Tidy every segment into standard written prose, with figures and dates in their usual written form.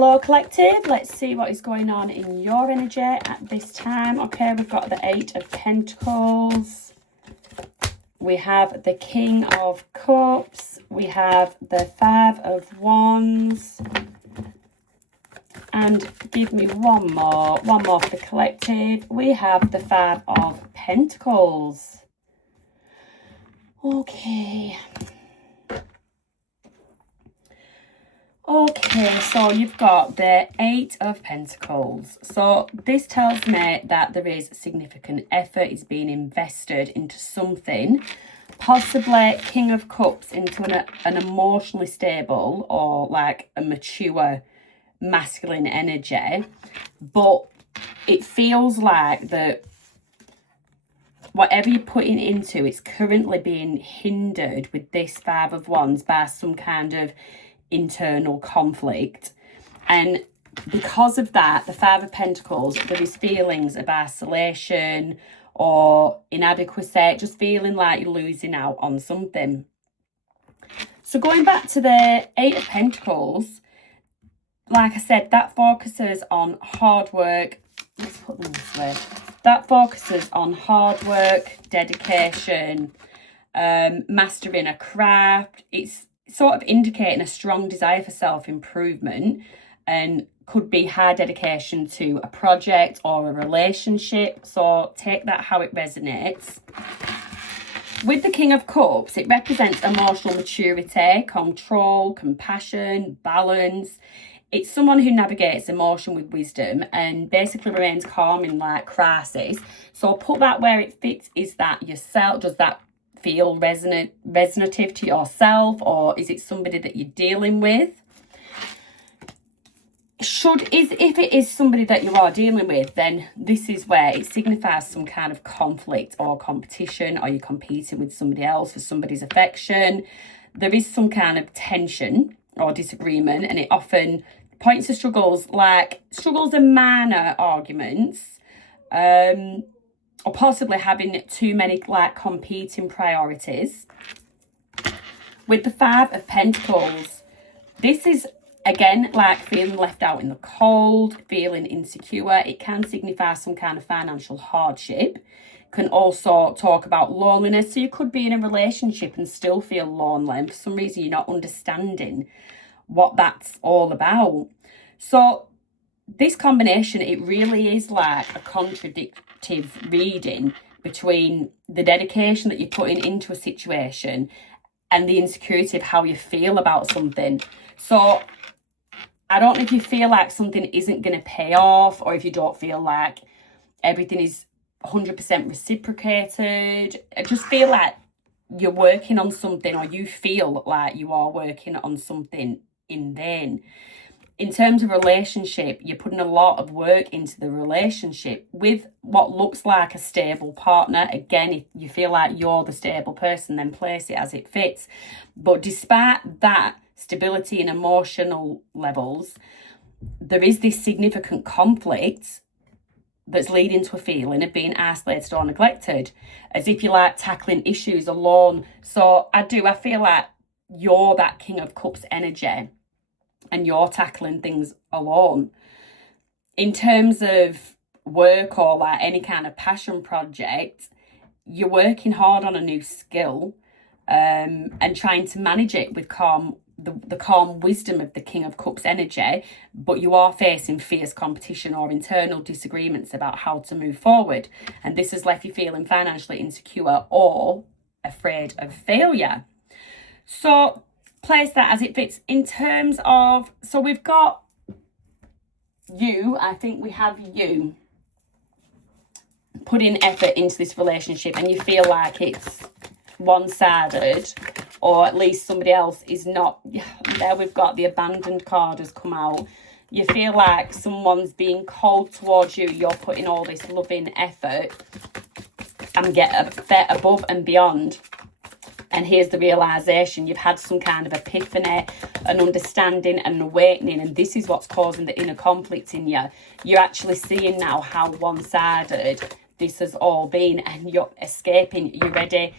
Hello collective, let's see what is going on in your energy at this time. Okay, we've got the Eight of Pentacles. We have the King of Cups. We have the Five of Wands. And give me one more for the collective. We have the Five of Pentacles. Okay. Okay, so you've got the Eight of Pentacles. So this tells me that there is significant effort is being invested into something. Possibly King of Cups into an emotionally stable or like a mature masculine energy. But it feels like that whatever you're putting into, it's currently being hindered with this Five of Wands by some kind of internal conflict. And because of that, the Five of Pentacles, there is feelings of isolation or inadequacy, just feeling like you're losing out on something. So going back to the Eight of Pentacles, like I said, that focuses on hard work. Let's put them this way. That focuses on hard work, dedication, mastering a craft. It's sort of indicating a strong desire for self-improvement and could be high dedication to a project or a relationship. So take that how it resonates. With the King of Cups, it represents emotional maturity, control, compassion, balance. It's someone who navigates emotion with wisdom and basically remains calm in like crisis. So put that where it fits. Is that yourself? Does that feel resonative to yourself, or is it somebody that you're dealing with? If it is somebody that you are dealing with, then this is where it signifies some kind of conflict or competition, or you're competing with somebody else for somebody's affection. There is some kind of tension or disagreement, and it often points to struggles and minor arguments, or possibly having too many like competing priorities. With the Five of Pentacles, this is again like feeling left out in the cold, feeling insecure. It can signify some kind of financial hardship. Can also talk about loneliness. So you could be in a relationship and still feel lonely, and for some reason you're not understanding what that's all about. So this combination, it really is like a contradictive reading between the dedication that you're putting into a situation and the insecurity of how you feel about something. So I don't know if you feel like something isn't going to pay off, or if you don't feel like everything is 100% reciprocated. I just feel like you're working on something, or you feel like you are working on something in vain. In terms of relationship, you're putting a lot of work into the relationship with what looks like a stable partner. Again, if you feel like you're the stable person, then place it as it fits. But despite that stability in emotional levels, there is this significant conflict that's leading to a feeling of being isolated or neglected, as if you're like tackling issues alone. So I feel like you're that King of Cups energy and you're tackling things alone. In terms of work or like any kind of passion project, you're working hard on a new skill, and trying to manage it with the calm wisdom of the King of Cups energy, but you are facing fierce competition or internal disagreements about how to move forward. And this has left you feeling financially insecure or afraid of failure. So place that as it fits. In terms of, so we've got you, I think we have you putting effort into this relationship, and you feel like it's one-sided, or at least somebody else is not. There we've got the abandoned card has come out. You feel like someone's being cold towards you. You're putting all this loving effort and get a bit above and beyond. And here's the realization: you've had some kind of epiphany, an understanding, an awakening, and this is what's causing the inner conflict in you. You're actually seeing now how one-sided this has all been, and you're escaping. You're ready.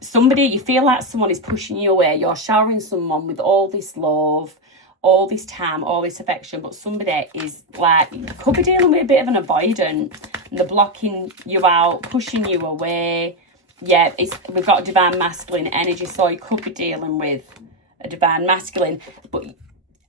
You feel like someone is pushing you away. You're showering someone with all this love, all this time, all this affection, but somebody is like, could be dealing with a bit of an avoidant, and they're blocking you out, pushing you away. Yeah, we've got a divine masculine energy, so you could be dealing with a divine masculine, but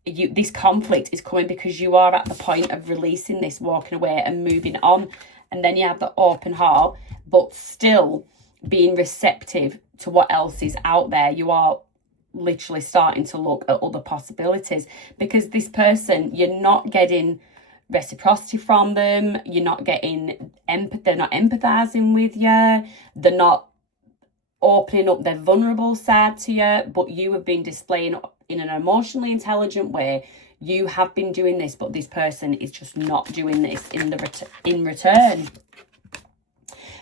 this conflict is coming because you are at the point of releasing this, walking away and moving on. And then you have the open heart, but still being receptive to what else is out there. You are literally starting to look at other possibilities, because this person, you're not getting reciprocity from them. You're not getting empathy. They're not empathizing with you. They're not opening up their vulnerable side to you, but you have been displaying in an emotionally intelligent way. You have been doing this, but this person is just not doing this in return.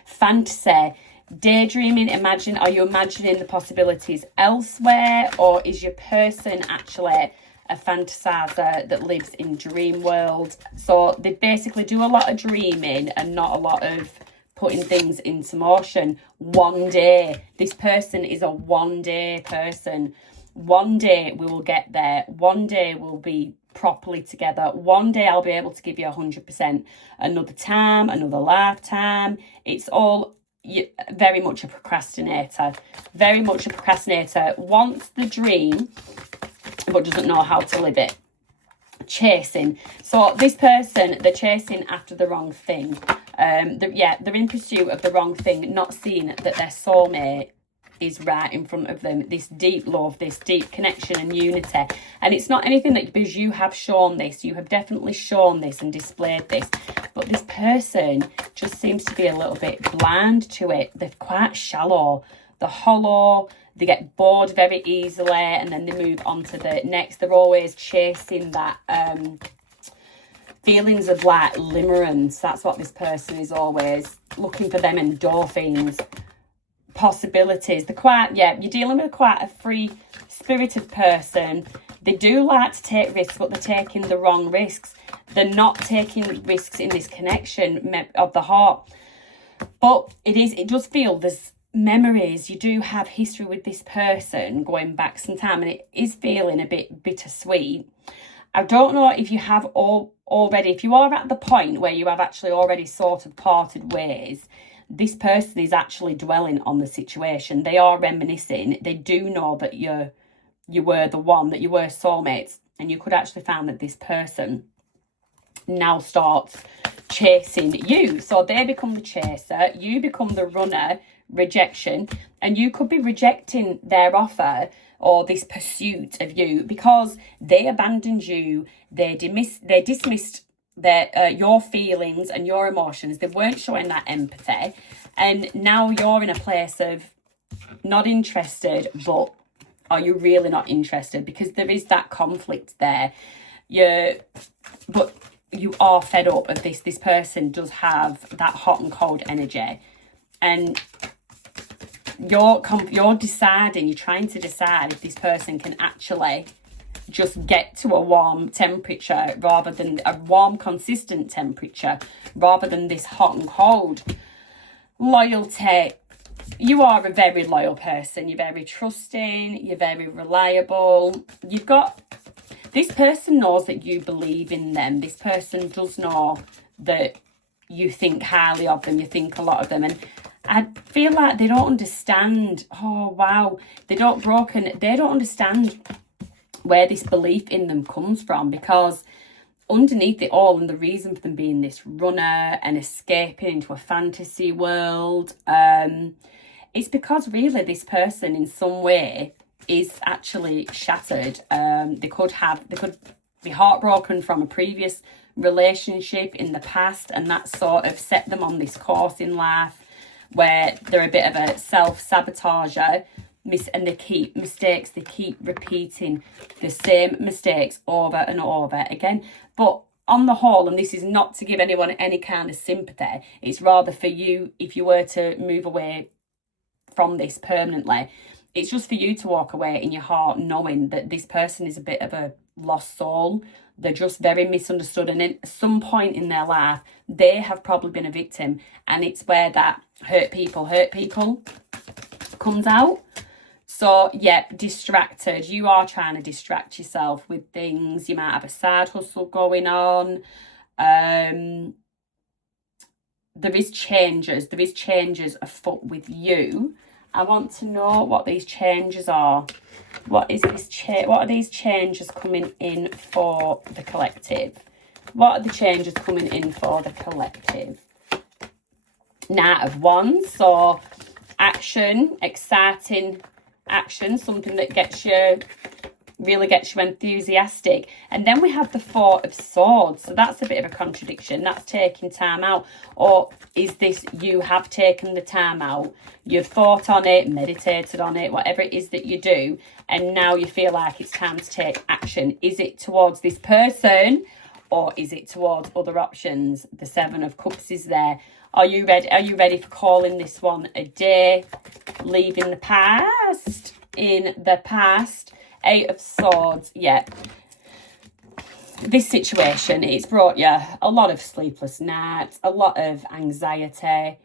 Fantasy, daydreaming, are you imagining the possibilities elsewhere, or is your person actually a fantasizer that lives in dream world? So they basically do a lot of dreaming and not a lot of putting things into motion. One day, this person is a one-day person. One day we will get there. One day we'll be properly together. One day I'll be able to give you 100%. Another time, another lifetime. It's all very much a procrastinator. Very much a procrastinator. Wants the dream, but doesn't know how to live it. Chasing. So this person, they're chasing after the wrong thing. They're in pursuit of the wrong thing, not seeing that their soulmate is right in front of them. This deep love, this deep connection and unity. And it's not anything that, because you have shown this, you have definitely shown this and displayed this, but this person just seems to be a little bit blind to it. They're quite shallow, they're hollow, they get bored very easily, and then they move on to the next. They're always chasing that feelings of like limerence. That's what this person is, always looking for them endorphins, possibilities. They're quite, you're dealing with quite a free spirited person. They do like to take risks, but they're taking the wrong risks. They're not taking risks in this connection of the heart. But it does feel there's memories. You do have history with this person going back some time, and it is feeling a bit bittersweet. I don't know if you have already, if you are at the point where you have actually already sort of parted ways, this person is actually dwelling on the situation. They are reminiscing. They do know that you were the one, that you were soulmates, and you could actually find that this person now starts chasing you. So they become the chaser, you become the runner, rejection, and you could be rejecting their offer or this pursuit of you because they abandoned you. They dismissed your feelings and your emotions. They weren't showing that empathy, and now you're in a place of not interested, but are you really not interested? Because there is that conflict there. But you are fed up of this. This person does have that hot and cold energy, and you're deciding, you're trying to decide if this person can actually just get to a warm temperature, rather than a warm, consistent temperature, rather than this hot and cold. Loyalty. You are a very loyal person. You're very trusting. You're very reliable. This person knows that you believe in them. This person does know that you think highly of them. You think a lot of them. And I feel like they don't understand. Oh, wow. They don't understand where this belief in them comes from, because underneath it all, and the reason for them being this runner and escaping into a fantasy world, it's because really this person in some way is actually shattered. They could be heartbroken from a previous relationship in the past, and that sort of set them on this course in life where they're a bit of a self-sabotager, and they keep repeating the same mistakes over and over again. But on the whole, and this is not to give anyone any kind of sympathy, it's rather for you, if you were to move away from this permanently, it's just for you to walk away in your heart knowing that this person is a bit of a lost soul. They're just very misunderstood, and at some point in their life they have probably been a victim, and it's where that hurt people comes out. So, yep, distracted. You are trying to distract yourself with things. You might have a side hustle going on. There is changes. There is changes afoot with you. I want to know what these changes are. What is this what are these changes coming in for the collective? What are the changes coming in for the collective? Knight of Wands, so action, exciting action, something that really gets you enthusiastic. And then we have the Four of Swords, so that's a bit of a contradiction. That's taking time out. Or is this you have taken the time out, you've thought on it, meditated on it, whatever it is that you do, and now you feel like it's time to take action? Is it towards this person, or is it towards other options? The Seven of Cups is there. Are you ready? Are you ready for calling this one a day? Leaving the past. In the past. Eight of Swords. Yeah. This situation, it's brought you a lot of sleepless nights, a lot of anxiety.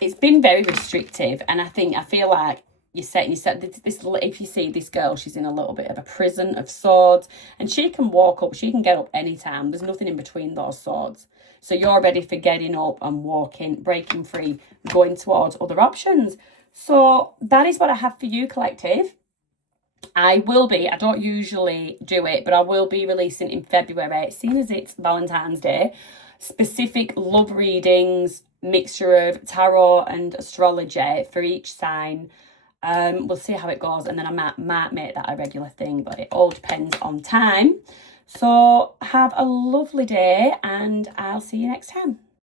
It's been very restrictive, and I feel like you're setting yourself this. If you see this girl, she's in a little bit of a prison of swords, and she can walk up, she can get up anytime. There's nothing in between those swords. So you're ready for getting up and walking, breaking free, going towards other options. So that is what I have for you, collective. I don't usually do it, but I will be releasing in February, seeing as it's Valentine's Day, specific love readings, mixture of tarot and astrology for each sign. We'll see how it goes, and then I might make that a regular thing, but it all depends on time. So have a lovely day, and I'll see you next time.